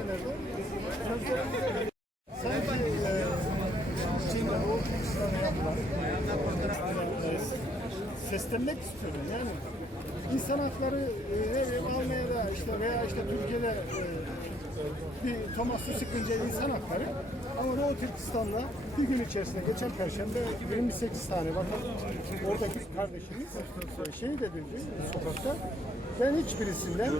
ülkelerde seslenmek istiyorum yani. İnsan hakları e, Almanya'da işte veya işte Türkiye'de e, bir Thomas su sıkınca insan hakları ama Doğu Türkistan'da bir gün içerisinde geçen perşembe 28 tane bakın oradaki kardeşimiz şehit edildi sokakta. Ben hiçbirisinden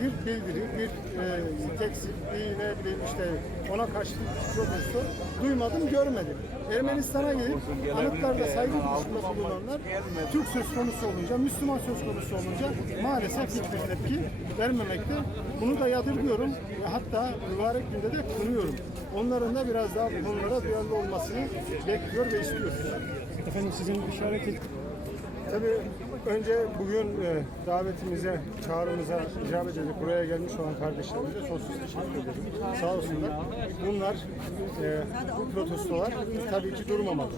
bir bildiri, bir e, tekstil, bir ne bileyim işte ona karşı bir protesto duymadım, görmedim. Ermenistan'a gelip anıtlarda saygı duruşunda bulunanlar Türk söz konusu olunca, Müslüman söz konusu olunca maalesef hiçbir tepki vermemekte. Bunu da yadırgıyorum ve hatta mübarek günde de kınıyorum. Onların da biraz daha bu konulara duyarlı olmasını bekliyor ve istiyoruz. Efendim sizin işaret et- Tabii önce bugün e, davetimize, çağrımıza icabet edip buraya gelmiş olan kardeşlerimize sonsuz teşekkür ederim. Sağ olsunlar. Bunlar, e, bu protestolar tabii ki durmamalı.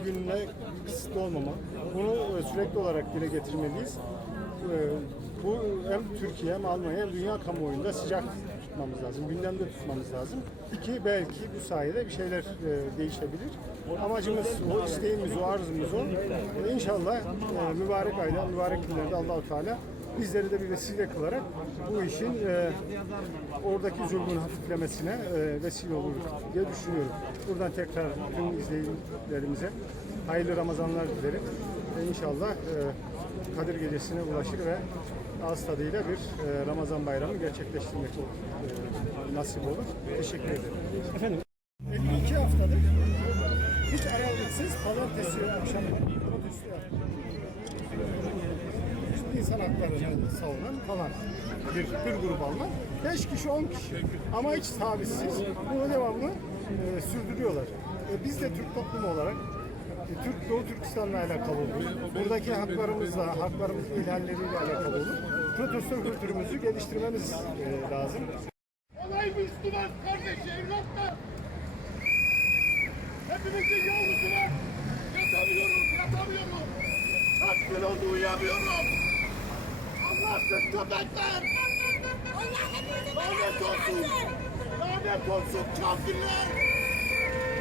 Bir gününe kısıtlı olmamalı. Bunu e, sürekli olarak dile getirmeliyiz. E, bu hem Türkiye hem Almanya hem dünya kamuoyunda sıcak tutmamız lazım, gündemde tutmamız lazım ki belki bu sayede bir şeyler e, değişebilir. Amacımız o, isteğimiz o, arzumuz o. E, İnşallah e, mübarek ayda, mübarek günlerde Allahu Teala bizleri de bir vesile kılarak bu işin e, oradaki zulmün hafiflemesine e, vesile olur diye düşünüyorum. Buradan tekrar tüm izleyicilerimize hayırlı Ramazanlar dilerim. Ve inşallah e, Kadir Gecesi'ne ulaşır ve ağız tadıyla bir e, Ramazan bayramı gerçekleştirmek e, nasip olur. Teşekkür ederim. Efendim 52 haftadır hiç aralıksız pazartesi akşamı protesto yaptık. İşte insan haklarını savunan falan bir, bir grup Alman. 5 kişi 10 kişi ama hiç tavizsiz bunu devamlı e, sürdürüyorlar. E, biz de Türk toplumu olarak e, Türk Doğu Türkistan'la alakalı olur. Buradaki haklarımızla, haklarımız ihlalleriyle alakalı olur. Protesto kültürümüzü geliştirmemiz e, lazım. Olay Müslüman kardeş evlatlar. Hepimizin yavrusu var. Yatamıyorum, yatamıyorum. Kaç gün oldu uyuyamıyorum. Allahsız köpekler. Lanet olsun. Lanet olsun kafirler.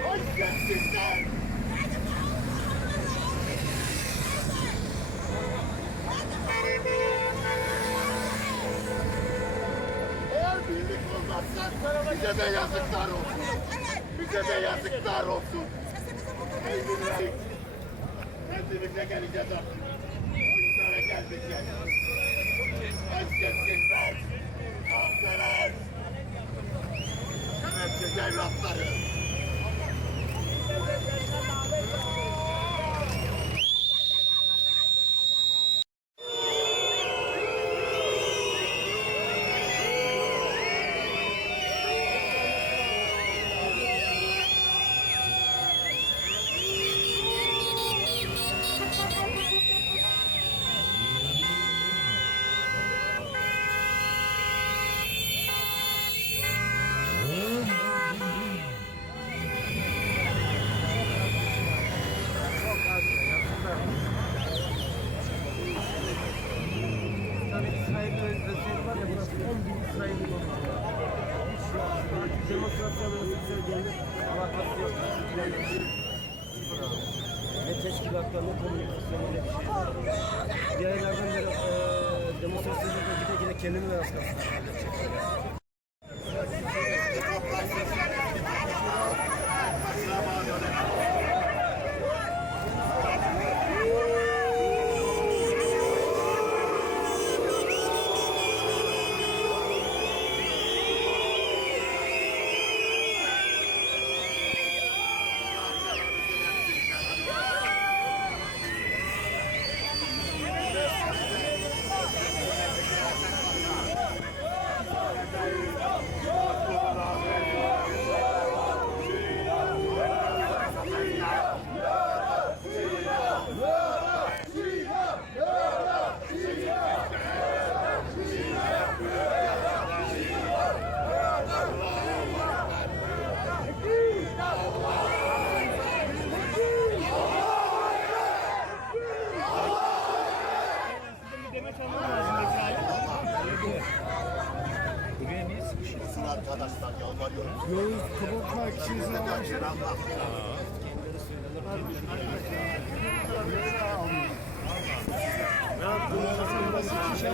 Haysiyetsizler. Bize de yazıklar olsun. Bize de yazıklar olsun. Ey millet. Kendimize geleceğiz artık. O yüzlere geldik yani. Haysiyetsizler. Kahveler. Şerefsiz evlatları. Ne teşkilatlar, ne komünikasyon, ne bir şey. Bir aylardan beri e, demonstrasyonda gide gide kendimi de rastladım. işinizin amaçları Allah. Ya bu nasıl bir şey?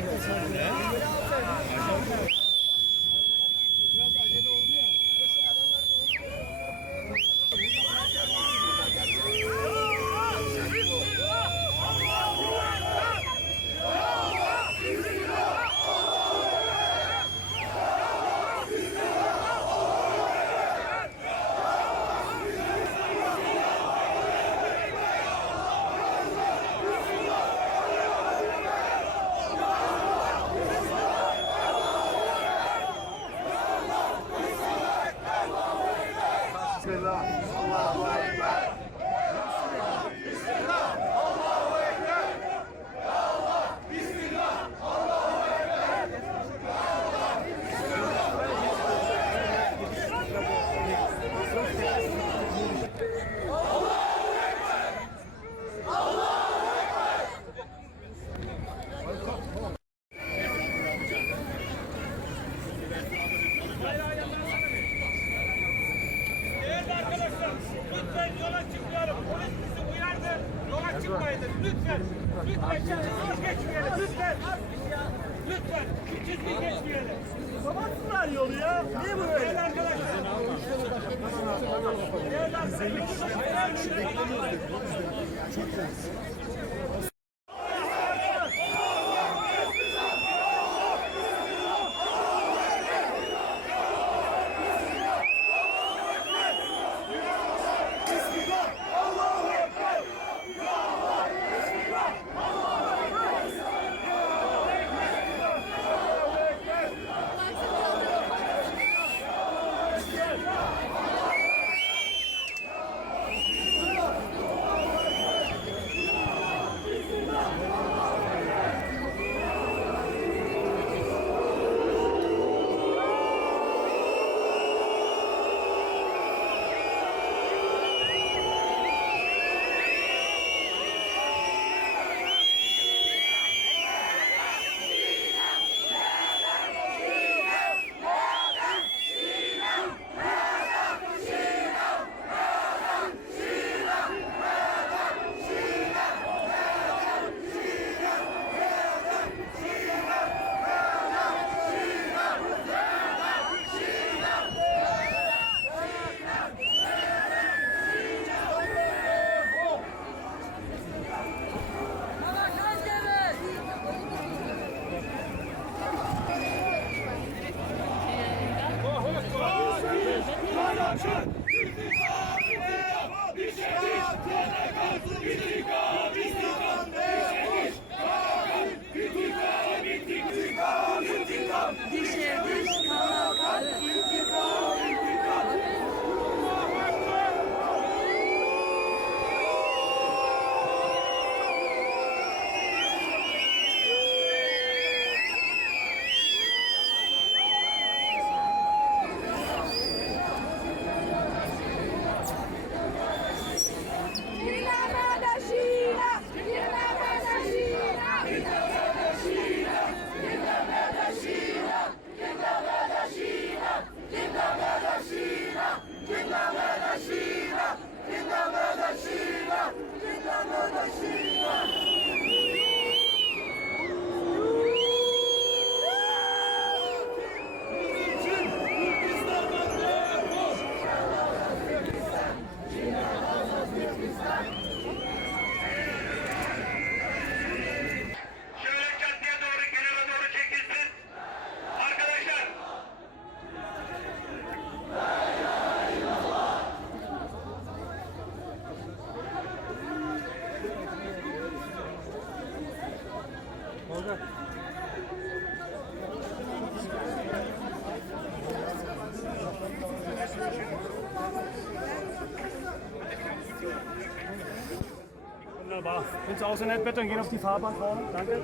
Kannst du auch so nett bitte und gehen auf die Fahrbahn vorne? Danke.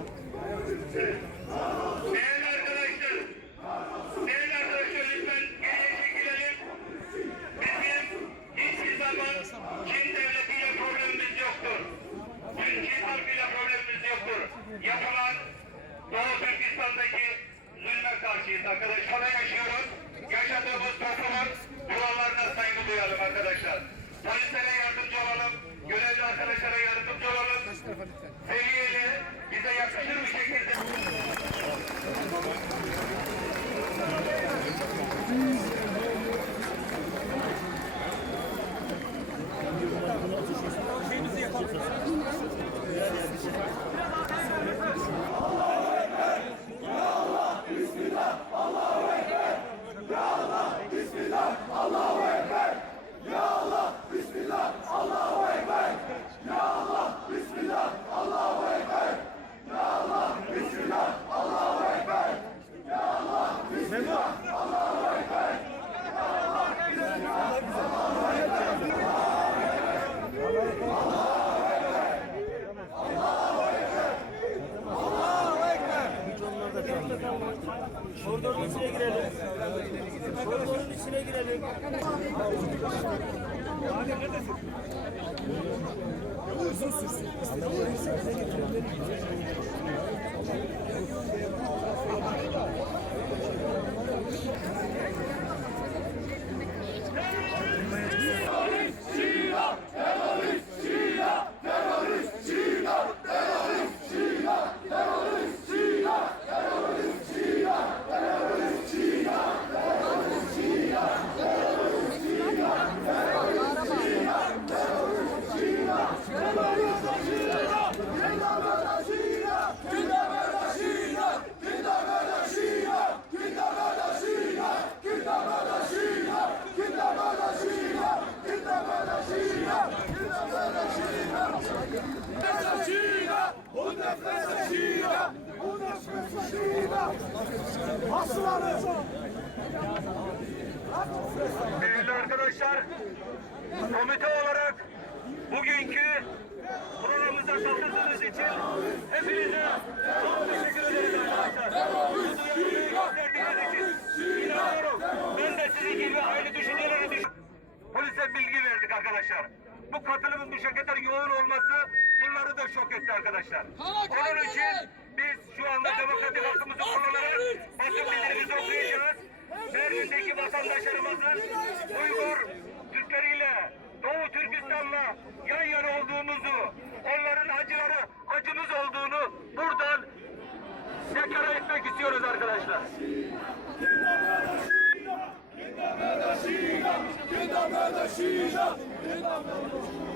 Kapatmak için izin almışlar. Allah. içine girelim. Değerli arkadaşlar, komite olarak bugünkü programımıza katıldığınız için hepinize çok teşekkür ederiz arkadaşlar. Bu duyarlılığı gösterdiğiniz için. Ben de sizin gibi aynı düşünceleri düş Polise bilgi verdik arkadaşlar. Bu katılımın bu kadar yoğun olması bunları da şok etti arkadaşlar. Onun için biz şu anda demokratik hakkımızı kullanarak basın bildirimizi okuyacağız. Berlin'deki vatandaşlarımızın Uygur Türkleriyle Doğu Türkistan'la yan yana olduğumuzu, onların acıları acımız olduğunu buradan tekrar etmek istiyoruz arkadaşlar. Gündemde de Şii'yle, gündemde de Şii'yle, gündemde de Şii'yle.